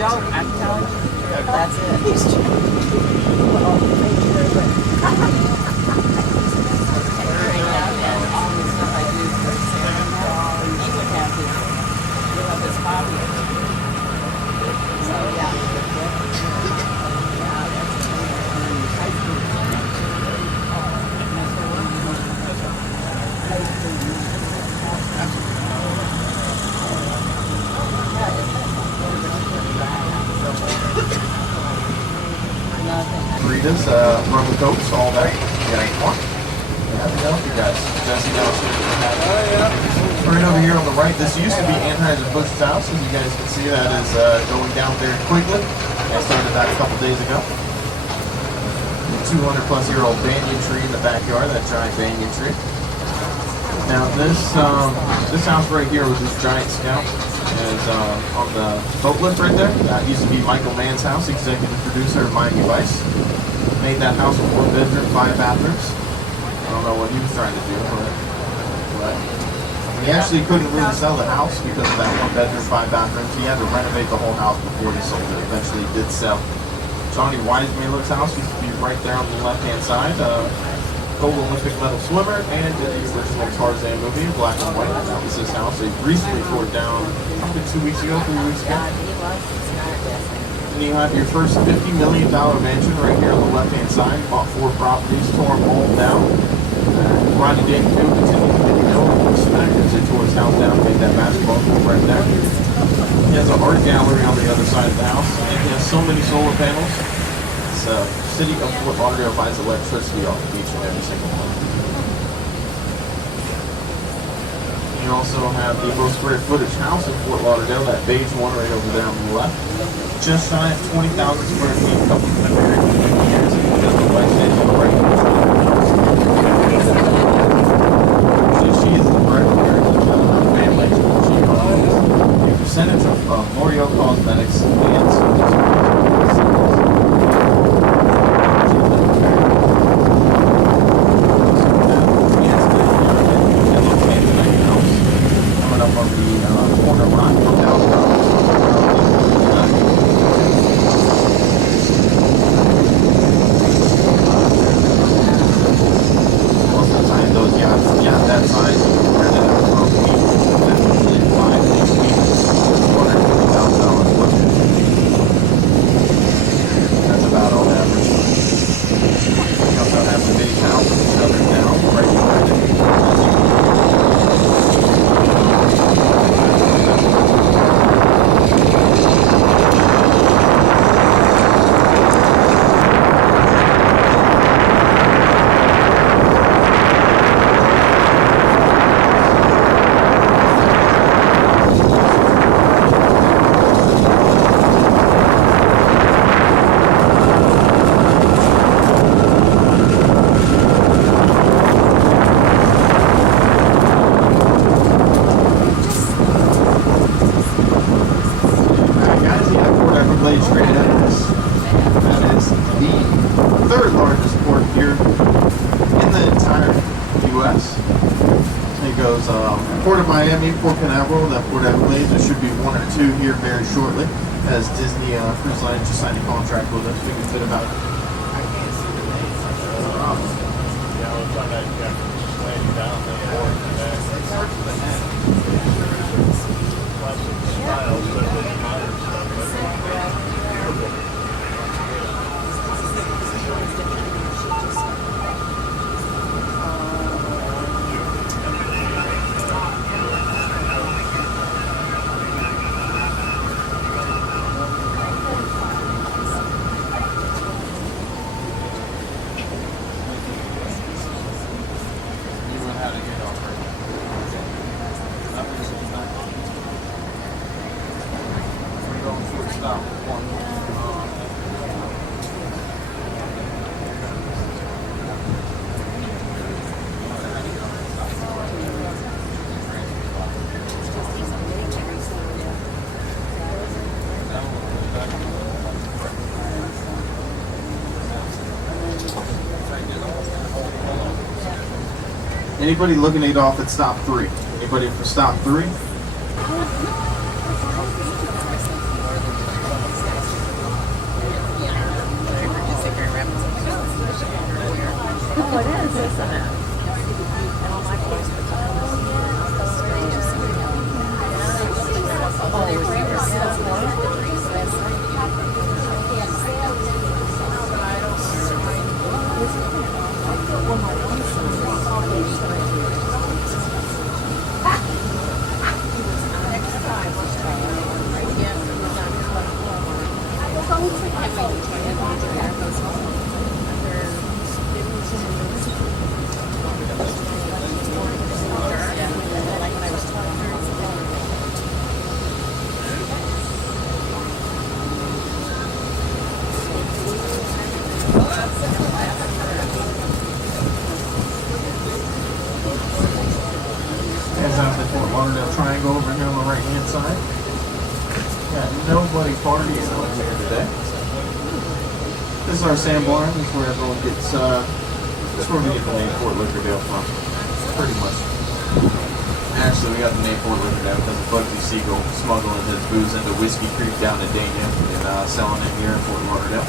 joke, I'm telling you. That's it. All the stuff I do for Sarah, he would have his hobby. So yeah. Burritos, rubber coats, all that. Yeah, you want? Yeah, we help you guys. Jesse knows who you have. Right over here on the right, this used to be Anheuser-Busch's house. As you guys can see, that is going down very quickly. I started that a couple days ago. 200-plus-year-old banyan tree in the backyard, that giant banyan tree. Now this house right here with this giant scout is on the boat lift right there. That used to be Michael Mann's house, executive producer of Miami Vice. Made that house with 1 bedroom, 5 bathrooms. I don't know what he was trying to do, but he actually couldn't really sell the house because of that 1 bedroom, 5 bathrooms. He had to renovate the whole house before he sold it. Eventually he did sell. Johnny Weissmueller's house used to be right there on the left-hand side. Gold Olympic medal swimmer, and did the original Tarzan movie in black and white. That was his house. They recently tore it down probably 2 weeks ago, 3 weeks ago. And you have your first $50 million mansion right here on the left-hand side. Bought 4 properties, tore them all down. Ronnie Dangerfield continues to be known for respect as he tore his house down, made that basketball court right there. He has an art gallery on the other side of the house, and he has so many solar panels. It's City of Fort Lauderdale buys electricity off the beach every single month. You also have the most square footage house in Fort Lauderdale, that beige one right over there on the left. Just shy of 20,000 square feet, couple of married for 50 years. Got the wife standing on the right. She is the correct marriage of her family. She owns a percentage of L'Oreal Cosmetics and Port of Miami, Port Canaveral, that Port Everglades. There should be 1 or 2 here very shortly, as Disney Cruise Line just signed a contract with us. We can fit about Anybody looking to get off at stop 3? Anybody for stop 3? Oh, it is, isn't it? And all my boys were Here's out the Fort Lauderdale Triangle over here on the right hand side. Got nobody partying over here today. This is our sandbar. This is where everyone gets, this is where we get the name Fort Lauderdale from. Pretty much. Actually, we got the name Fort Lauderdale because of Bugsy Siegel smuggling his booze into Whiskey Creek down to Dania and selling it here in Fort Lauderdale.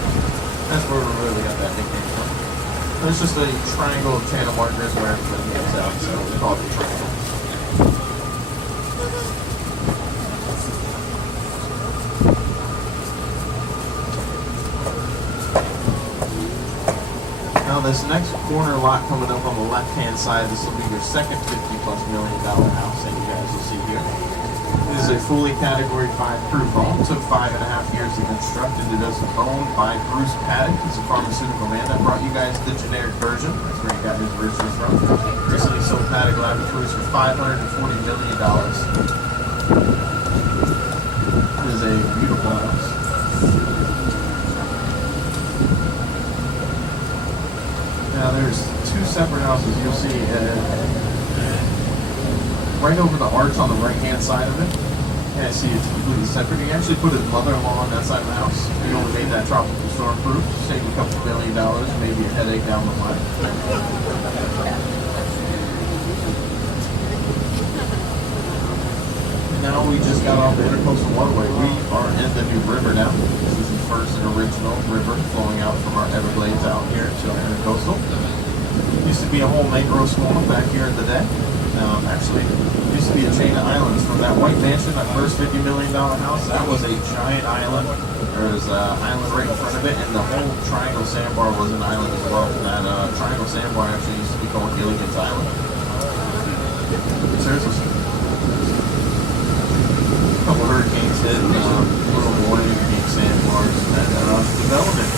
That's where we really got that nickname from. There's just a triangle of channel markers where everybody gets out, so we call it the triangle. Now this next corner lot coming up on the left-hand side, this will be your second $50+ million house that you guys will see here. This is a fully Category 5 proof home. It took 5.5 years to construct, and it is owned by Bruce Paddock. He's a pharmaceutical man that brought you guys the generic version. That's where he got his originals from. Recently sold Paddock Laboratories for $540 million. It is a beautiful house. Now there's two separate houses. You'll see right over the arch on the right-hand side of it. Yeah, I see it's completely separate. He actually put his mother-in-law on that side of the house. He only made that tropical storm proof, saved a couple $1 million, maybe a headache down the line. Now we just got off the Intercoastal Waterway. We are in the new river now. This is the first and original river flowing out from our Everglades out here to our Intercoastal. Used to be a whole mangrove swamp back here in the day. Actually, it used to be a chain of islands from that white mansion, that first $50 million house. That was a giant island. There was an island right in front of it, and the whole Triangle Sandbar was an island as well. That Triangle Sandbar actually used to be called Gilligan's Island. Seriously. A couple hurricanes hit, little warning, big sandbars, and development.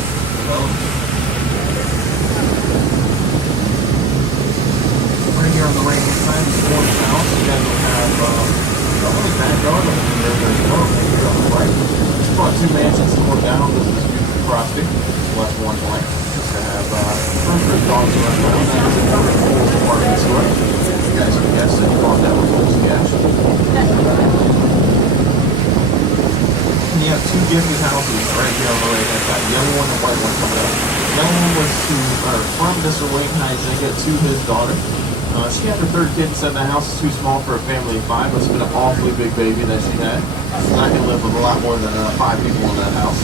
Right here on the right-hand side is one house. You guys will have the only backyard over there. There's one over here on the right. It's about two mansions tore down. This is used for property. Left one blank. Just to have perfect dogs around. That is a wonderful apartment store. You guys can guess that you bought that with Coles cash. And you have two gifted houses right here on the right-hand side. The yellow one and the white one coming up. The yellow one was from Mr. Wayne Heisinger to his daughter. She had her third kid and said the house is too small for a family of 5, but it's been an awfully big baby that she had. And I can live with a lot more than 5 people in that house.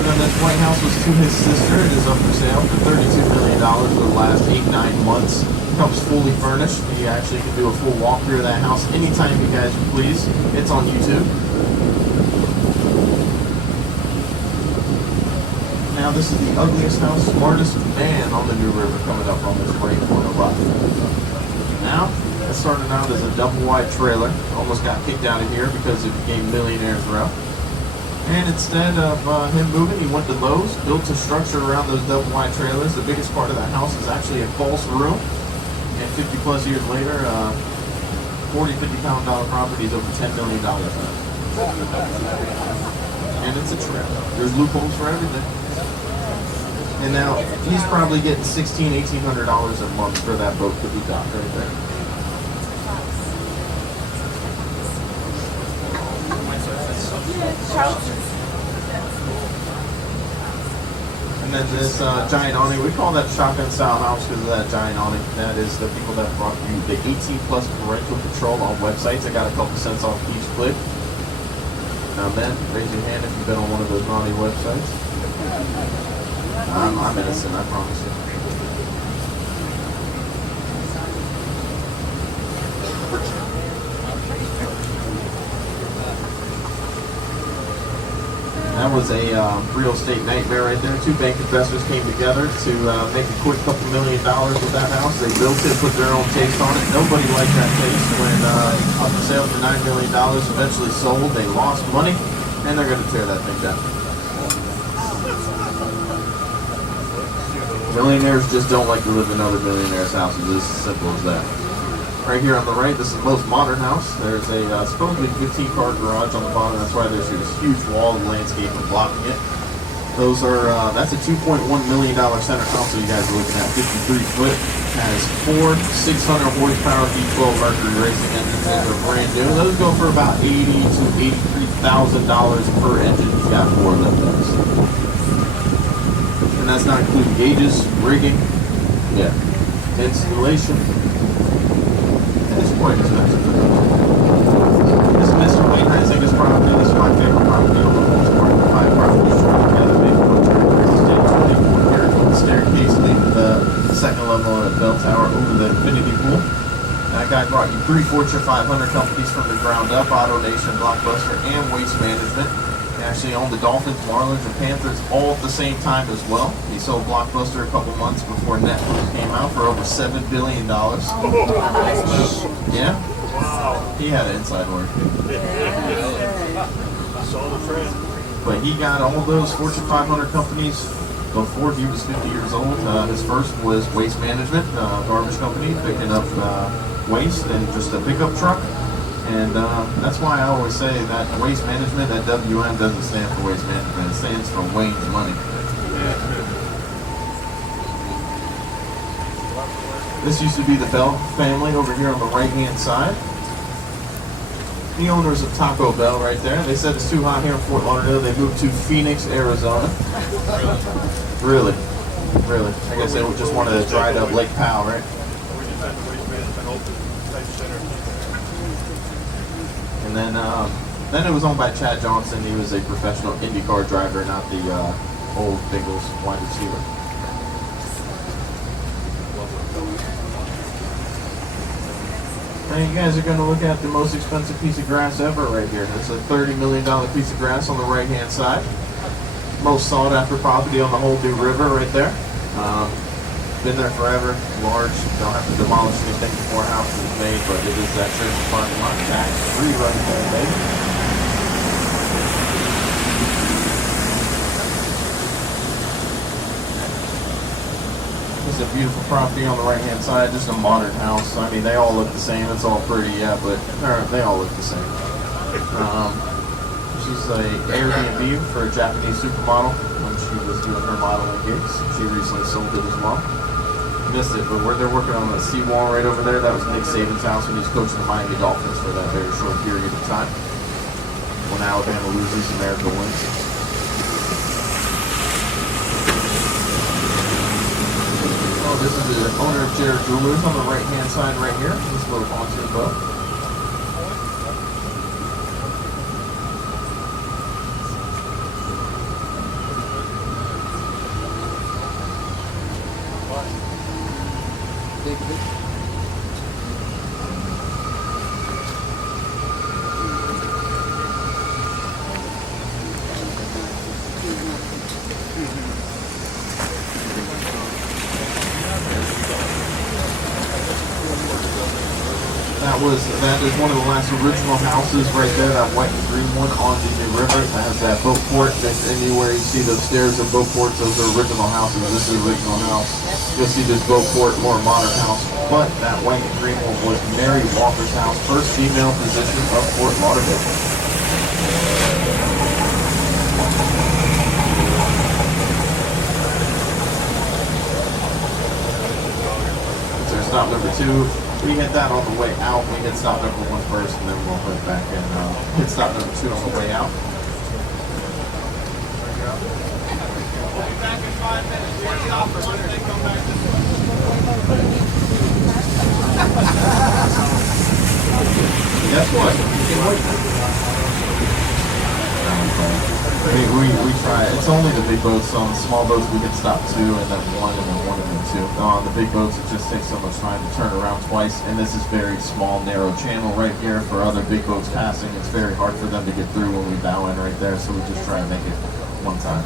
And then this white house was to his sister. It is up for sale for $32 million for the last 8-9 months. It comes fully furnished. You actually can do a full walkthrough of that house anytime you guys please. It's on YouTube. Now this is the ugliest house, smartest man on the new river coming up on this right corner lot. Now, it started out as a double wide trailer. Almost got kicked out of here because it became Millionaire's Row. And instead of him moving, he went to Lowe's, built a structure around those double wide trailers. The biggest part of that house is actually a false room. And 50+ years later, $40, $50 property is over $10 million now. And it's a trailer. There's loopholes for everything. And now he's probably getting $1,600, $1,800 a month for that boat to be docked right there. And then this giant awning, we call that shotgun style house because of that giant awning. That is the people that brought you the 18+ parental control on websites. I got a couple cents off each click. Now, men, raise your hand if you've been on one of those naughty websites. I'm innocent, I promise you. That was a real estate nightmare right there. Two bank investors came together to make a quick couple $1 million with that house. They built it, put their own taste on it. Nobody liked that taste when up for sale for $9 million eventually sold. They lost money, and they're going to tear that thing down. Millionaires just don't like to live in other millionaires' houses. It's as simple as that. Right here on the right, this is the most modern house. There's a supposedly 15-car garage on the bottom. That's why there's this huge wall of landscape blocking it. Those are that's a $2.1 million center console you guys are looking at, 53 foot. Has 4 600 horsepower V12 Mercury racing engines. Those are brand new. Those go for about $80,000 to $83,000 per engine. You got 4 of them things. And that's not including gauges, rigging, installation. It's quite expensive. This is Mr. Wainwright's property. This is my favorite property on the most part. The 5 properties joined together make a butcher and 24 karat with the staircase leading to the second level of the bell tower over the infinity pool. That guy brought you 3 Fortune 500 companies from the ground up: Auto Nation, Blockbuster, and Waste Management. He actually owned the Dolphins, Marlins, and Panthers all at the same time as well. He sold Blockbuster a couple months before Netflix came out for over $7 billion. Yeah? Wow. He had an inside work. Saw the trend. But he got all those Fortune 500 companies before he was 50 years old. His first was Waste Management, garbage company, picking up waste and just a pickup truck. And that's why I always say that Waste Management, that WM, doesn't stand for Waste Management. It stands for Wayne's Money. This used to be the Bell family over here on the right-hand side. The owners of Taco Bell right there. They said it's too hot here in Fort Lauderdale. They moved to Phoenix, Arizona. Really? Really? I guess they just wanted to dry up Lake Powell, right? We just had the Waste Management open type center. And then it was owned by Chad Johnson. He was a professional IndyCar driver, not the old Bengals wide receiver. Now you guys are going to look at the most expensive piece of grass ever right here. It's a $30 million piece of grass on the right-hand side. Most sought-after property on the whole New River right there. Been there forever, large, don't have to demolish anything before a house is made, but it is that church parking lot, tax-free right there, baby. This is a beautiful property on the right-hand side, just a modern house. I mean, they all look the same, it's all pretty, yeah, but they all look the same. She's a Airbnb for a Japanese supermodel when she was doing her modeling gigs. She recently sold it as well. Missed it, but where they're working on the seawall right over there, that was Nick Saban's house when he was coaching the Miami Dolphins for that very short period of time. When Alabama loses, America wins. Oh, this is the owner of Jared Jewelers on the right-hand side right here. This little pontoon boat. That is one of the last original houses right there, that white and green one on the New River. That has that boat port. Anywhere you see those stairs and boat ports, those are original houses. This is the original house. You'll see this boat port, more modern house. But that white and green one was Mary Walker's house, first female physician of Fort Lauderdale. There's stop number 2. We hit that on the way out. We hit stop number 1 first, and then we'll put it back in. Hit stop number 2 on the way out. We'll be back in 5 minutes. What's the offer? When do they come back this way? Guess what? You can wait. We try. It's only the big boats. On the small boats, we can stop 2, and then 1, and then 1, and then 2. On the big boats, it just takes so much time to turn around twice. And this is very small, narrow channel right here for other big boats passing. It's very hard for them to get through when we bow in right there. So we just try to make it one time.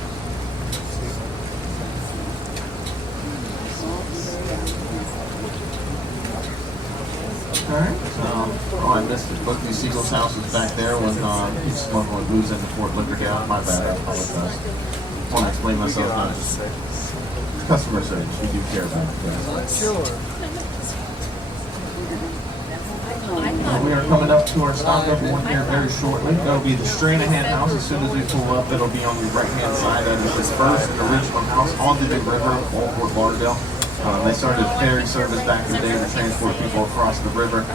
Alright, oh, I missed it. Look, Seagull's house was back there when he was smuggling booze into Fort Lauderdale. My bad, I apologize. I want to explain myself, not just customer service. We do care about it, guys. Sure. We are coming up to our stop one here very shortly. That'll be the Stranahan house. As soon as we pull up, it'll be on the right-hand side. That is the first original house on the big river, Old Fort Lauderdale. They started ferry service back in the day to transport people across the river.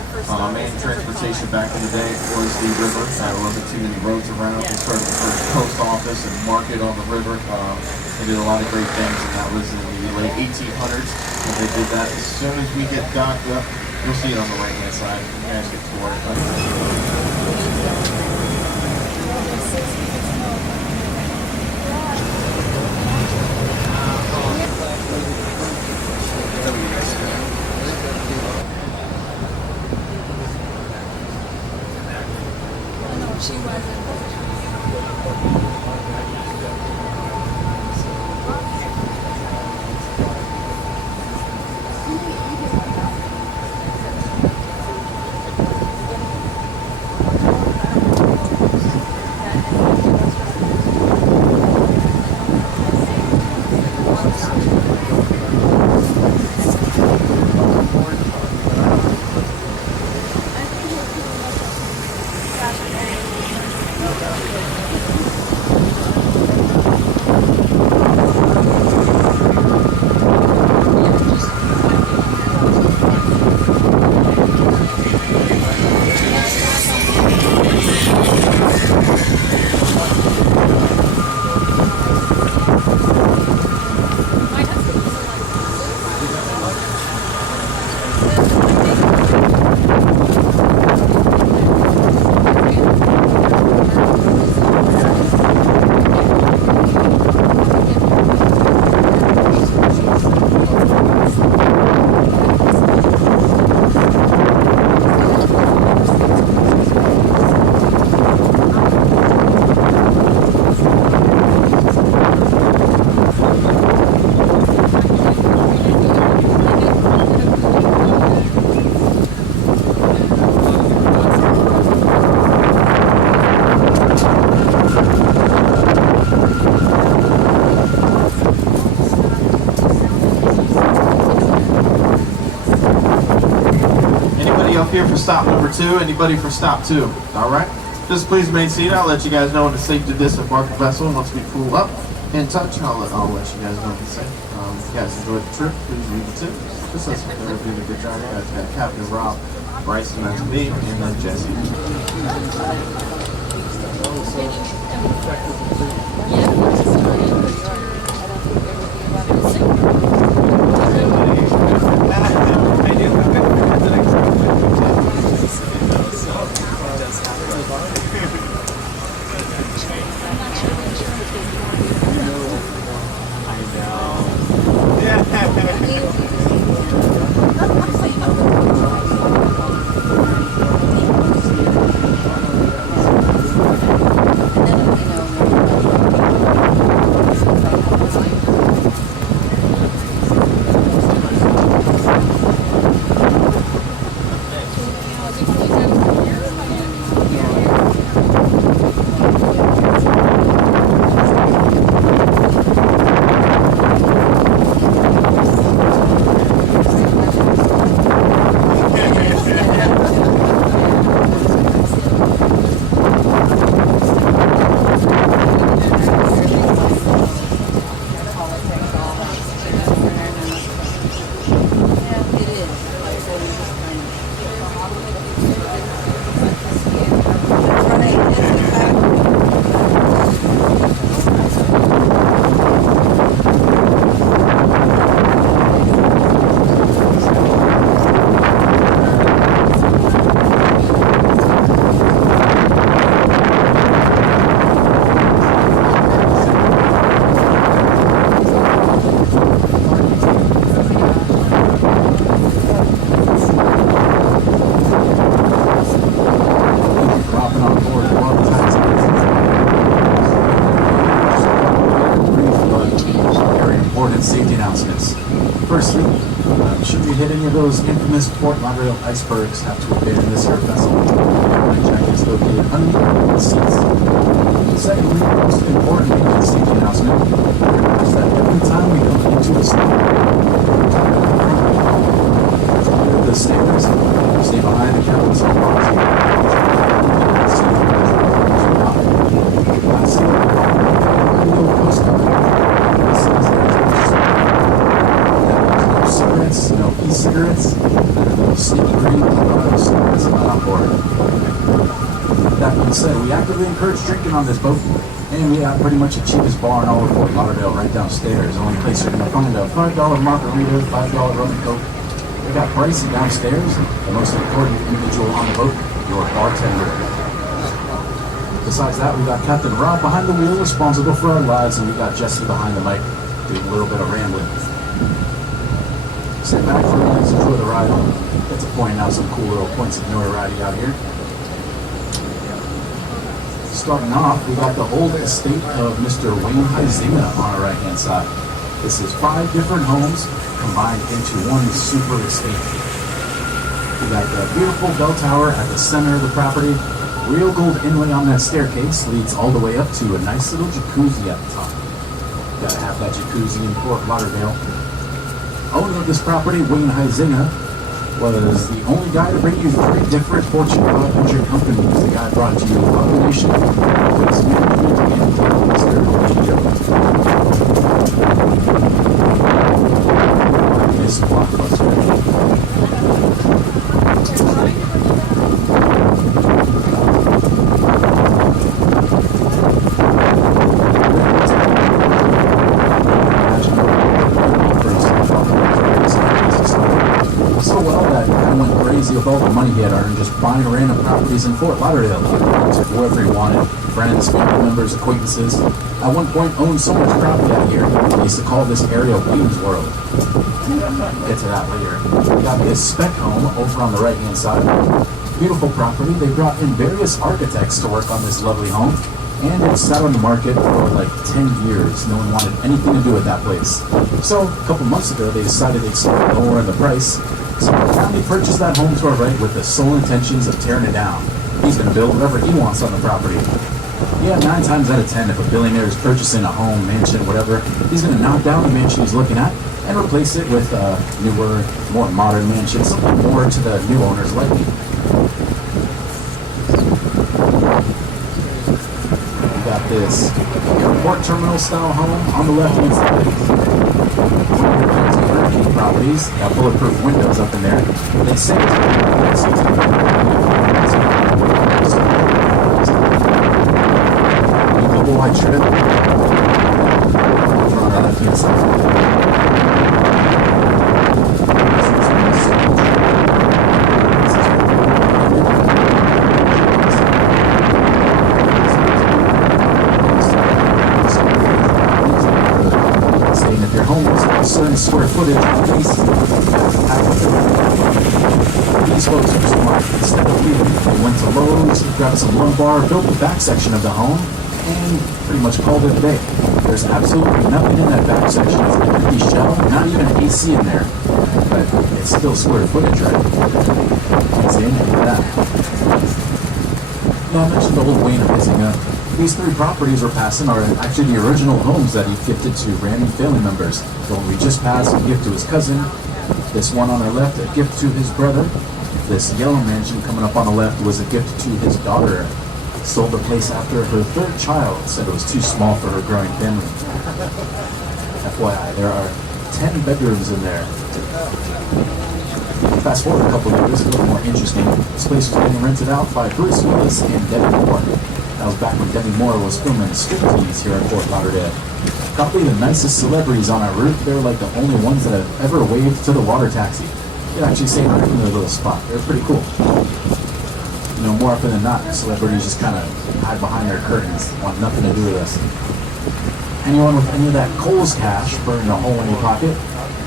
Main transportation back in the day was the river. There wasn't too many roads around. They started the first post office and market on the river. They did a lot of great things, and that was in the late 1800s when they did that. As soon as we get docked up, you'll see it on the right-hand side. You guys get to work. She wasn't. Here for stop number 2. Anybody for stop 2? All right. Just please remain seated. I'll let you guys know when it's safe to disembark the vessel. Once we pull up and touch, I'll let you guys know what to say. If you guys enjoyed the trip, please leave a tip. Just listen to they're doing a good job. You guys got Captain Rob, Bryson, that's me, and then Jesse. Fort Lauderdale icebergs have to abandon this here vessel. My jack is located underneath the seats. Secondly, most importantly, the safety announcement is that every time we come into the stop, the stairs, stay behind the captain's box. Cigarettes, no e-cigarettes, no sneaky green cigarettes not on board. That being said, we actively encourage drinking on this boat, and we have pretty much the cheapest bar in all of Fort Lauderdale right downstairs. The only place you're going to find a $5 margarita, $5 rum and coke. We got pricing downstairs. The most important individual on the boat, your bartender. Besides that, we got Captain Rob behind the wheel, responsible for our lives, and we got Jesse behind the mic, doing a little bit of rambling. Sit back for a minute, enjoy the ride home. Get to point out some cool little points of notoriety out here. Starting off, we got the old estate of Mr. Wayne Huizinga on our right-hand side. This is 5 different homes combined into one super estate. We got the beautiful bell tower at the center of the property. Real gold inlay on that staircase leads all the way up to a nice little jacuzzi at the top. Gotta have that jacuzzi in Fort Lauderdale. Owner of this property, Wayne Huizinga, was the only guy to bring you 3 different Fortune 500 companies. The guy brought you Automation, Fixed Management, and Mr. Radio. Nice blockbuster. So well that I went crazy with all the money he had earned just buying random properties in Fort Lauderdale. Took whoever he wanted, friends, family members, acquaintances. At one point owned so much property out here, they used to call this area Wayne's World. Get to that later. We got this spec home over on the right hand side. Beautiful property. They brought in various architects to work on this lovely home. And it sat on the market for like 10 years. No one wanted anything to do with that place. So a couple months ago, they decided they'd start lowering the price. So he finally purchased that home to our right with the sole intentions of tearing it down. He's going to build whatever he wants on the property. Yeah, 9 times out of 10, if a billionaire is purchasing a home, mansion, whatever, he's going to knock down the mansion he's looking at and replace it with a newer, more modern mansion, something more to the new owner's liking. Got this airport terminal style home on the left hand side. Properties got bulletproof windows up in there. They say double wide trip on our left hand side. Certain square footage at least. These folks are smart. Instead of leaving, they went to Lowe's, grabbed some lumbar, built the back section of the home, and pretty much called it a day. There's absolutely nothing in that back section. It's an empty shell, not even an AC in there. But it's still square footage, right? Can't say anything to that. Now, I mentioned the old Wayne Huizinga. These 3 properties we're passing are actually the original homes that he gifted to random family members. The one we just passed, a gift to his cousin. This one on our left, a gift to his brother. This yellow mansion coming up on the left was a gift to his daughter. Sold the place after her 3rd child, said it was too small for her growing family. FYI, there are 10 bedrooms in there. Fast forward a couple years, a little more interesting. This place was being rented out by Bruce Willis and Debbie Moore. That was back when Debbie Moore was filming striptease here in Fort Lauderdale. Probably the nicest celebrities on our route. They were like the only ones that have ever waved to the water taxi. They actually say hi from their little spot. They're pretty cool. You know, more often than not, celebrities just kind of hide behind their curtains, want nothing to do with us. Anyone with any of that Kohl's cash burning a hole in your pocket?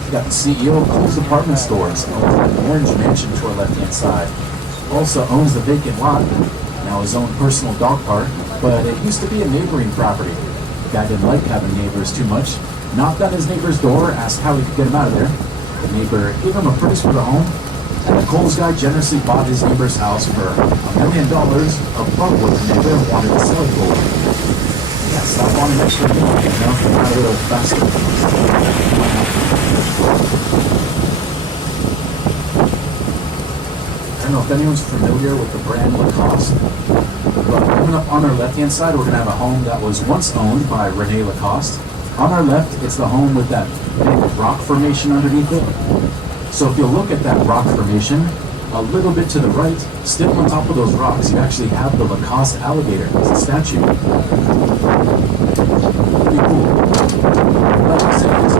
You got the CEO of Kohl's Department Stores, owns that orange mansion to our left-hand side. Also owns the vacant lot. Now his own personal dog park, but it used to be a neighboring property. The guy didn't like having neighbors too much. Knocked on his neighbor's door, asked how he could get him out of there. The neighbor gave him a price for the home, And the Coles guy generously bought his neighbor's house for $1 million above what the neighbor wanted to sell it for. Yeah, slap on an extra million, you know, not a little faster. I don't know if anyone's familiar with the brand Lacoste, but coming up on our left-hand side, we're going to have a home that was once owned by Rene Lacoste. On our left, it's the home with that big rock formation underneath it. So if you look at that rock formation, a little bit to the right, still on top of those rocks, you actually have the Lacoste alligator as a statue. Pretty cool. Like I said, it's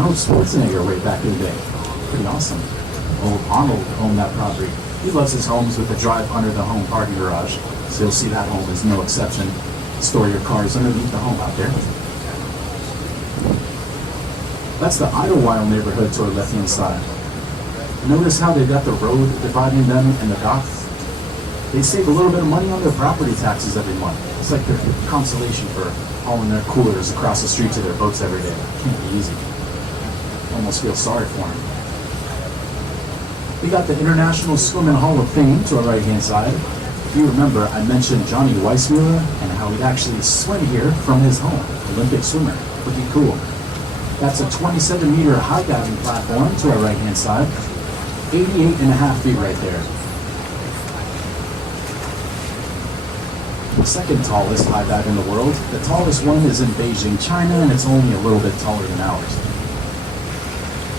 Arnold Schwarzenegger way back in the day. Pretty awesome. Old Arnold owned that property. He loves his homes with a drive under the home parking garage, so you'll see that home is no exception. Store your cars underneath the home out there. That's the Idlewild neighborhood to our left-hand side. Notice how they got the road dividing them and the dock? They save a little bit of money on their property taxes every month. It's like their consolation for hauling their coolers across the street to their boats every day. Can't be easy. Almost feel sorry for them. We got the International Swimming Hall of Fame to our right-hand side. If you remember, I mentioned Johnny Weissmuller and how he'd actually swim here from his home. Olympic swimmer. Pretty cool. That's a 27-meter high diving platform to our right-hand side. 88.5 feet right there. The second tallest high dive in the world. The tallest one is in Beijing, China, and it's only a little bit taller than ours.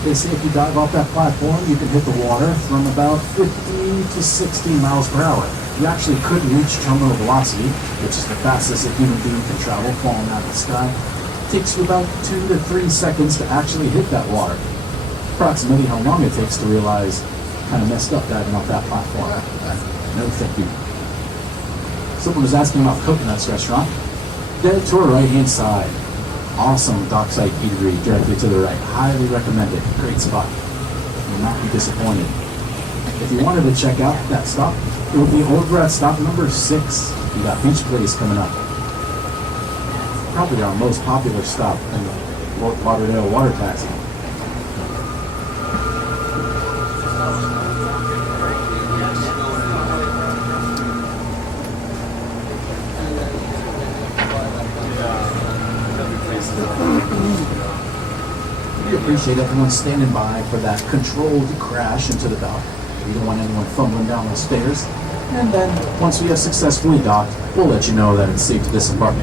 They say if you dive off that platform, you can hit the water from about 50 to 60 miles per hour. You actually could reach terminal velocity, which is the fastest a human being can travel falling out of the sky. It takes you about 2 to 3 seconds to actually hit that water. Approximately how long it takes to realize kind of messed up diving off that platform. No thank you. Someone was asking about Coconut's restaurant. Dead to our right-hand side. Awesome dockside eatery directly to the right. Highly recommended. Great spot. You will not be disappointed. If you wanted to check out that stop, it would be over at stop number 6. You got Beach Place coming up. Probably our most popular stop in the Lauderdale water taxi. We appreciate everyone standing by for that controlled crash into the dock. We don't want anyone fumbling down the stairs. And then, once we have successfully docked, we'll let you know that it's safe to disembark.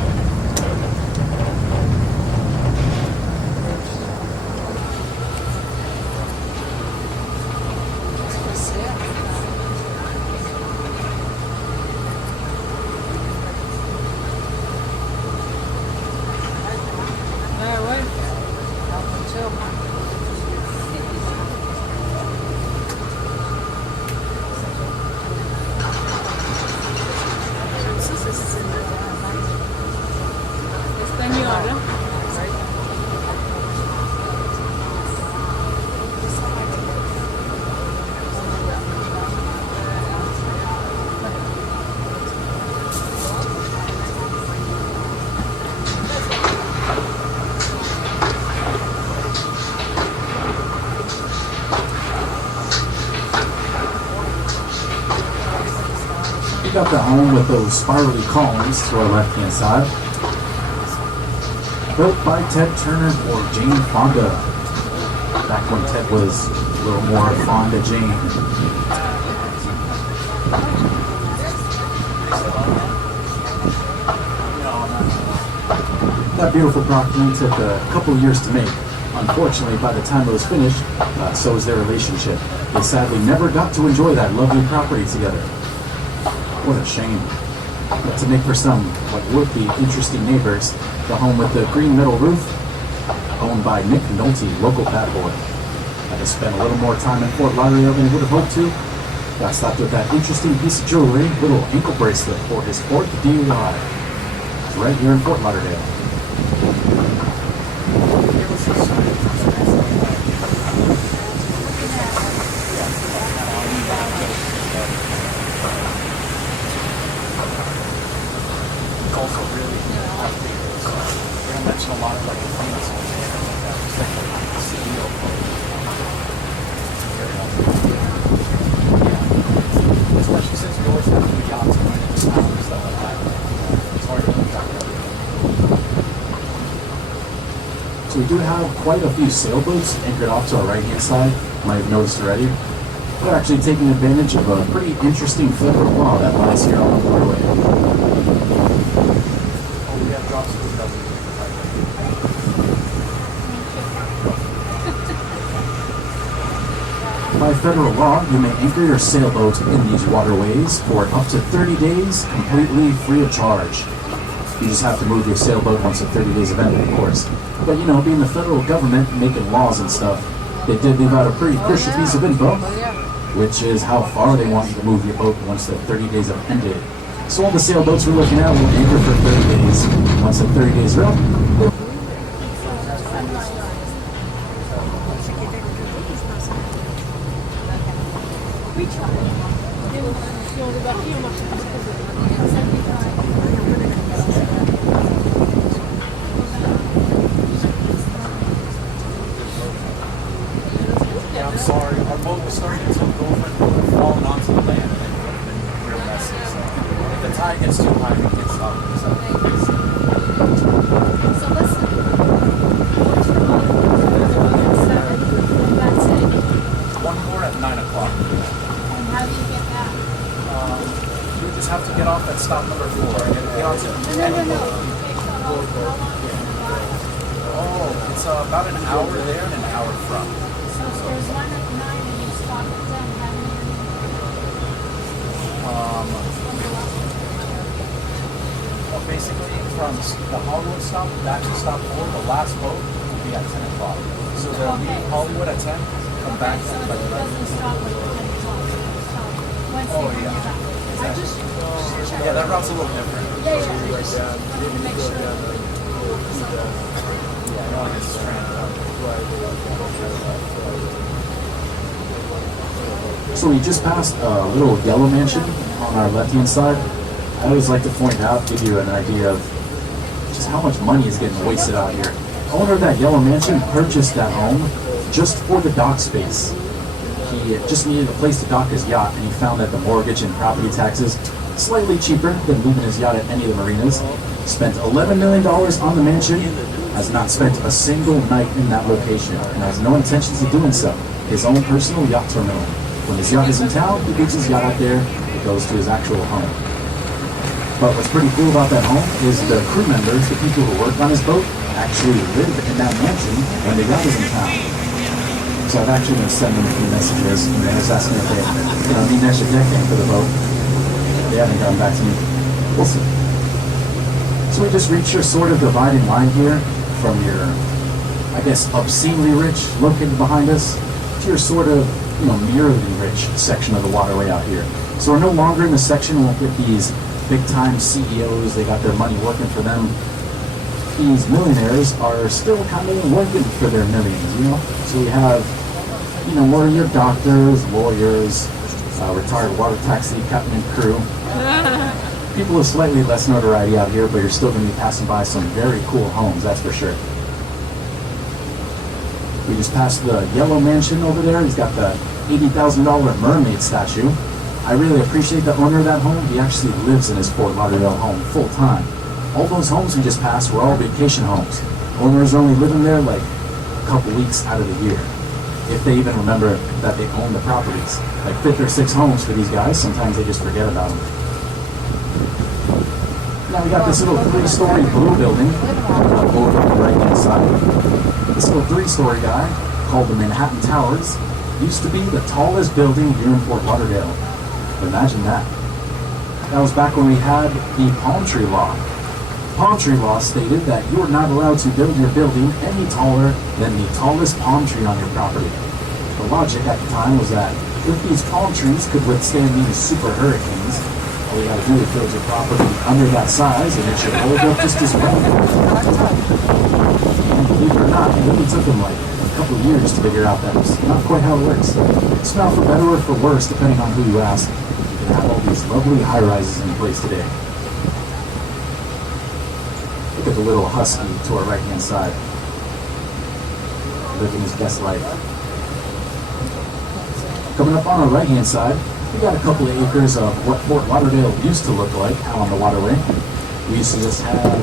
We got the home with those spirally columns to our left-hand side. Built by Ted Turner or Jane Fonda. Back when Ted was a little more Fonda Jane. That beautiful property took a couple years to make. Unfortunately, by the time it was finished, so was their relationship. They sadly never got to enjoy that lovely property together. What a shame. But to make for some what would be interesting neighbors, the home with the green metal roof, owned by Nick Nolte, local bad boy. Had to spend a little more time in Fort Lauderdale than he would have hoped to. Got stopped with that interesting piece of jewelry, little ankle bracelet for his 4th DUI. It's right here in Fort Lauderdale. So we do have quite a few sailboats anchored off to our right-hand side. You might have noticed already. We're actually taking advantage of a pretty interesting federal law that lies here on the waterway. By federal law, you may anchor your sailboat in these waterways for up to 30 days, completely free of charge. You just have to move your sailboat once the 30 days have ended, of course. But you know, being the federal government making laws and stuff, they did leave out a pretty crucial piece of info, which is how far they want you to move your boat once the 30 days have ended. So all the sailboats we're looking at will anchor for 30 days. Once the 30 days are up, Yeah, I'm sorry. Our boat was starting to tilt over and falling onto the land, and it would have been real messy. So if the tide gets too high, we can't stop it. So. So listen, what's your boat? At 7, and that's it. One more at 9 o'clock. And how do you get back? You just have to get off at stop number 4 and get onto No. You take the whole, how long is it ride? Oh, it's about an hour there and an hour from. So if there's one at 9 and you stop at 10, how many are Well, basically, from the Hollywood stop back to stop 4, the last boat will be at 10 o'clock. So they'll leave Hollywood at 10, come back so at it like 11. doesn't stop at 10 o'clock. So once Oh, they bring yeah. it back. I just checked. Yeah, that route's a little different. Yeah, I just wanted to make sure. Yeah, I know it's stranded out. so we just passed a little yellow mansion on our left-hand side. I always like to point out, give you an idea of just how much money is getting wasted out here. Owner of that yellow mansion purchased that home just for the dock space. He just needed a place to dock his yacht, and he found that the mortgage and property taxes slightly cheaper than leaving his yacht at any of the marinas. Spent $11 million on the mansion, has not spent a single night in that location, and has no intentions of doing so. His own personal yacht terminal. When his yacht is in town, he leaves his yacht out there, he goes to his actual home. But what's pretty cool about that home is the crew members, the people who work on his boat, actually live in that mansion when the yacht is in town. So I've actually been sending a few messages, and they're just asking if they, need an extra decking for the boat. They haven't gotten back to me. We'll see. So we just reached your sort of dividing line here from your, I guess, obscenely rich located behind us to your sort of, merely rich section of the waterway out here. So we're no longer in the section with these big-time CEOs. They got their money working for them. These millionaires are still kind of working for their millions, So we have, more of your doctors, lawyers, retired water taxi captain and crew. People with slightly less notoriety out here, but you're still going to be passing by some very cool homes, that's for sure. We just passed the yellow mansion over there. He's got the $80,000 mermaid statue. I really appreciate the owner of that home. He actually lives in his Fort Lauderdale home full time. All those homes we just passed were all vacation homes. Owners are only living there like a couple weeks out of the year, if they even remember that they own the properties. Like 5th or 6th homes for these guys. Sometimes they just forget about them. Now we got this little 3-story blue building over on the right-hand side. This little 3-story guy, called the Manhattan Towers, used to be the tallest building here in Fort Lauderdale. Imagine that. That was back when we had the palm tree law. Palm tree law stated that you were not allowed to build your building any taller than the tallest palm tree on your property. The logic at the time was that if these palm trees could withstand these super hurricanes, all you gotta do is build your property under that size and it should hold up just as well. And believe it or not, it really took them like a couple of years to figure out that it's not quite how it works. It's not for better or for worse, depending on who you ask. You can have all these lovely high-rises in place today. Look at the little husky to our right-hand side, living his best life. Coming up on our right-hand side, we got a couple of acres of what Fort Lauderdale used to look like out on the waterway. We used to just have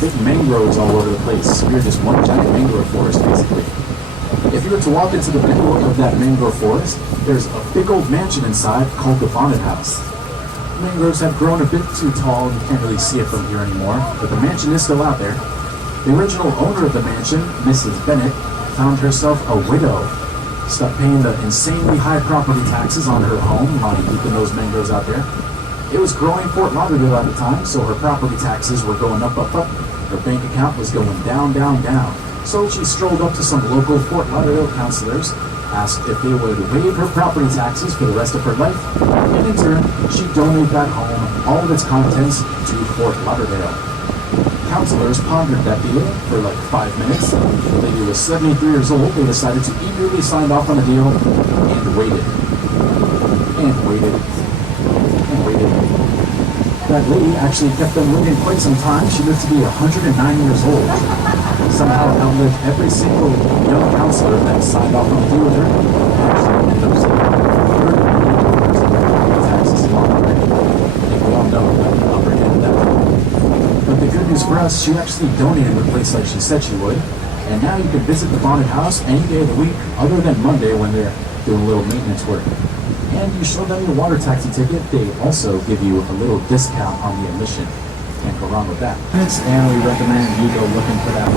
big mangroves all over the place. We were just one giant mangrove forest, basically. If you were to walk into the middle of that mangrove forest, there's a big old mansion inside called the Bonnet House. Mangroves have grown a bit too tall, and you can't really see it from here anymore, but the mansion is still out there. The original owner of the mansion, Mrs. Bennett, found herself a widow, stuck paying the insanely high property taxes on her home while keeping those mangroves out there. It was growing Fort Lauderdale at the time, so her property taxes were going up, up, up. Her bank account was going down, down, down. So she strolled up to some local Fort Lauderdale counselors, asked if they would waive her property taxes for the rest of her life, and in turn, she'd donate that home, all of its contents, to Fort Lauderdale. Counselors pondered that deal for like 5 minutes. The lady was 73 years old. They decided to eagerly sign off on the deal and waited. And waited. And waited. That lady actually kept them waiting quite some time. She lived to be 109 years old. Somehow outlived every single young counselor that signed off on the deal with her. Actually ended up saving $30 taxes along the way. I think we all know that the upper end of that. But the good news for us, she actually donated the place like she said she would. And now you can visit the haunted house any day of the week other than Monday when they're doing a little maintenance work. And you show them your water taxi ticket, they also give you a little discount on the admission. Can't go wrong with that. And we recommend you go looking for that.